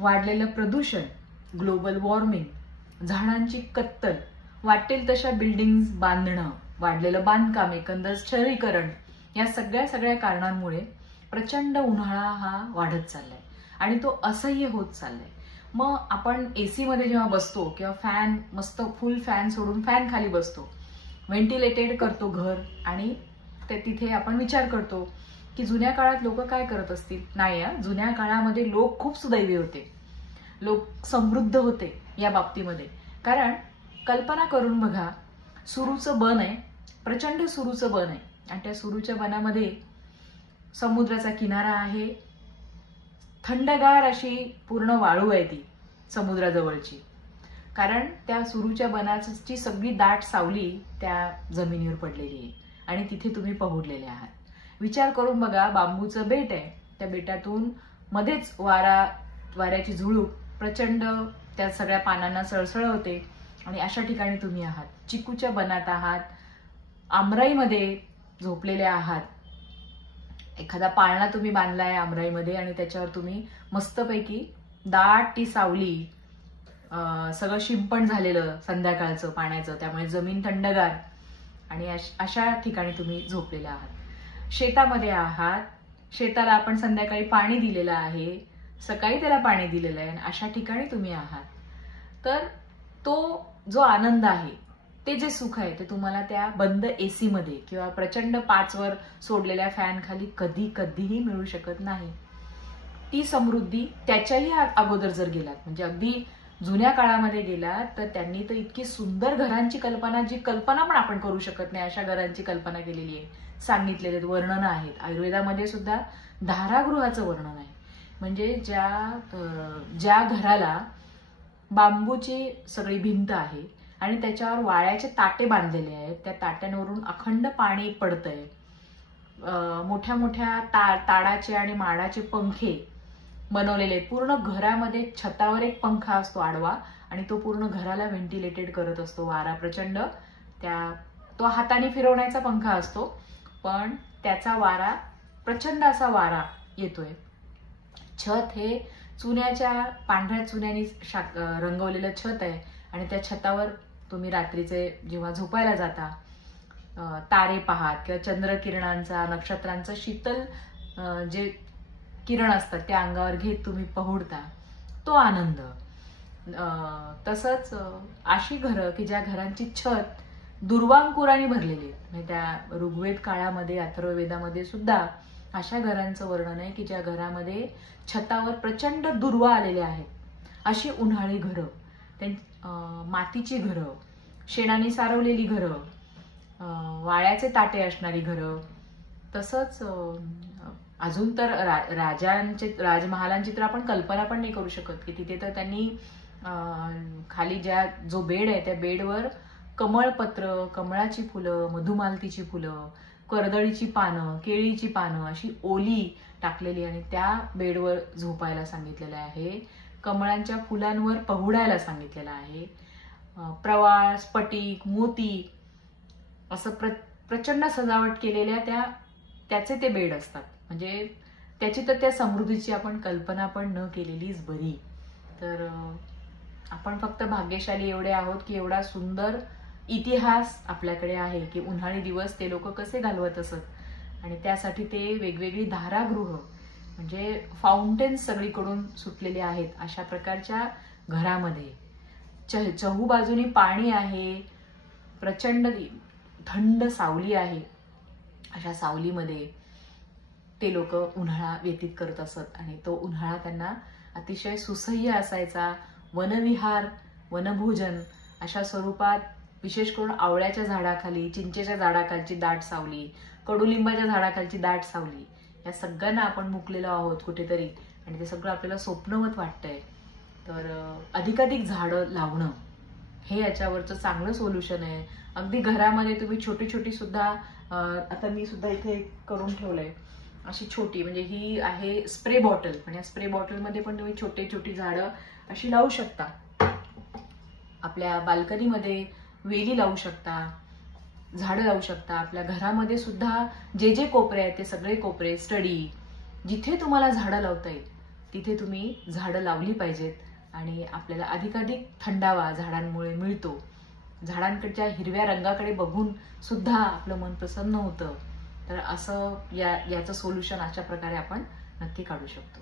वाढलेलं प्रदूषण, global warming, झाडांची कत्तल, वाटेल तशा बिल्डिंग्स बांधणं, वाढलेलं बांधकाम, एकंदर शहरीकरण, या सगळ्या कारणांमुळे प्रचंड उन्हाळा हा वाढत चाललाय आणि तो असह्य होत चाललाय. मग आपण एसी मध्ये जेव्हा बसतो किंवा फॅन, मस्त फुल फॅन सोडून फॅन खाली बसतो, व्हेंटिलेटेड करतो घर, आणि तिथे आपण विचार करतो की जुन्या काळात लोक काय करत असतील. नाही, जुन्या काळामध्ये लोक खूप सुदैवी होते, लोक समृद्ध होते या बाबतीमध्ये. कारण कल्पना करून बघा, सुरूचं बन आहे, प्रचंड सुरूचं बन आहे, आणि त्या सुरूच्या बनामध्ये समुद्राचा किनारा आहे, थंडगार अशी पूर्ण वाळू आहे ती समुद्राजवळची. कारण त्या सुरूच्या बनाची सगळी दाट सावली त्या जमिनीवर पडलेली आहे आणि तिथे तुम्ही पहुडलेले आहात. विचार करून बघा, बांबूचं बेट आहे, त्या बेटातून मध्येच वाऱ्याची झुळूक प्रचंड त्या सगळ्या पानांना सळसळ होते, आणि अशा ठिकाणी तुम्ही आहात. चिकूच्या बनात आहात, आमराईमध्ये झोपलेले आहात, एखादा पाळणा तुम्ही बांधलाय आमराईमध्ये आणि त्याच्यावर तुम्ही मस्तपैकी दाट ती सावली, सगळं शिंपण झालेलं संध्याकाळचं पाण्याचं, त्यामुळे जमीन थंडगार, आणि अशा ठिकाणी तुम्ही झोपलेले आहात. शेतामध्ये आहात, शेताला आपण संध्याकाळी पाणी दिलेलं आहे, सकाळी त्याला पाणी दिलेलं आहे, अशा ठिकाणी तुम्ही आहात. तर तो जो आनंद आहे, ते जे सुख आहे, ते तुम्हाला त्या बंद एसी मध्ये किंवा प्रचंड 5 वर सोडलेल्या फॅन खाली कधीही मिळू शकत नाही. ती समृद्धी त्याच्याही अगोदर जर गेलात, म्हणजे अगदी जुन्या काळामध्ये गेलात, तर त्यांनी तर इतकी सुंदर घरांची कल्पना, जी कल्पना पण आपण करू शकत नाही अशा घरांची कल्पना केलेली आहे, सांगितलेले वर्णनं आहेत. आयुर्वेदामध्ये सुद्धा धारागृहाचं वर्णन आहे. म्हणजे ज्या घराला बांबूची सगळी भिंत आहे आणि त्याच्यावर वाळ्याचे ताटे बांधलेले आहेत, त्या ताट्यांवरून अखंड पाणी पडतंय, मोठ्या मोठ्या ताडाचे आणि माडाचे पंखे बनवलेले आहेत. पूर्ण घरामध्ये छतावर एक पंखा असतो आडवा, आणि तो पूर्ण घराला व्हेंटिलेटेड करत असतो. वारा प्रचंड, तो हाताने फिरवण्याचा पंखा असतो, पण त्याचा वारा, प्रचंड असा वारा येतोय. छत हे पांढऱ्या चुन्यानी रंगवलेलं छत आहे, आणि त्या छतावर तुम्ही रात्रीचे जेव्हा झोपायला जाता, तारे पाहात किंवा चंद्रकिरणांचा, नक्षत्रांचा शीतल जे किरण असतात त्या अंगावर घेत तुम्ही पहुडता, तो आनंद. तसंच अशी घरं की ज्या घरांची छत दुर्वांकुराने भरलेली आहेत. म्हणजे त्या ऋग्वेद काळामध्ये, अथर्ववेदामध्ये सुद्धा अशा घरांचं वर्णन आहे की ज्या घरामध्ये छतावर प्रचंड दुर्वा आलेले आहेत. अशी उन्हाळी घरं, मातीची घरं, शेणाने सारवलेली घरं, वाळ्याचे ताटे असणारी घरं. तसंच अजून तर राजमहालांची तर आपण कल्पना पण नाही करू शकत की तिथे तर त्यांनी खाली जो बेड आहे त्या बेडवर कमळपत्र, कमळाची फुलं, मधुमालतीची फुलं, कर्दळीची पानं, केळीची पानं अशी ओली टाकलेली, आणि त्या बेडवर झोपायला सांगितलेलं आहे. कमळांच्या फुलांवर पहुडायला सांगितलेलं आहे. प्रवाळ, स्फटिक, मोती असं प्रचंड सजावट केलेल्या त्याचे ते बेड असतात. म्हणजे त्याची तर त्या समृद्धीची आपण कल्पना पण न केलेलीच बरी. तर आपण फक्त भाग्यशाली एवढे आहोत की एवढा सुंदर इतिहास आपल्याकडे आहे की उन्हाळी दिवस ते लोक कसे घालवत असत, आणि त्यासाठी ते वेगवेगळी धारागृह, म्हणजे फाउंटेन्स सगळीकडून सुटलेले आहेत. अशा प्रकारच्या घरामध्ये चहूबाजूनी पाणी आहे, प्रचंड थंड सावली आहे. अशा सावलीमध्ये ते लोक उन्हाळा व्यतीत करत असत, आणि तो उन्हाळा त्यांना अतिशय सुसह्य असायचा. वनविहार, वनभोजन अशा स्वरूपात, विशेष करून आवळ्याच्या झाडाखाली, चिंचेच्या झाडाखालची दाट सावली, कडुलिंबाच्या झाडाखालची दाट सावली, या सगळ्यांना आपण मुकलेलो आहोत कुठेतरी, आणि ते सगळं आपल्याला स्वप्नवत वाटतंय. तर अधिकाधिक झाडं लावणं हे याच्यावरचं चांगलं सोल्युशन आहे. अगदी घरामध्ये तुम्ही छोटी छोटी सुद्धा, आता मी सुद्धा इथे करून ठेवलंय अशी छोटी, म्हणजे ही आहे स्प्रे बॉटल, पण या स्प्रे बॉटलमध्ये पण तुम्ही छोटी झाडं अशी लावू शकता. आपल्या बाल्कनीमध्ये वेली लावू शकता, झाडं लावू शकता. आपल्या घरामध्ये सुद्धा जे कोपरे आहेत ते सगळे कोपरे, स्टडी, जिथे तुम्हाला झाडं लावता येईल तिथे तुम्ही झाडं लावली पाहिजेत आणि आपल्याला अधिकाधिक थंडावा झाडांमुळे मिळतो. झाडांकडच्या हिरव्या रंगाकडे बघून सुद्धा आपलं मन प्रसन्न होतं. तर असं याचं सोल्युशन अशा प्रकारे आपण नक्की काढू शकतो.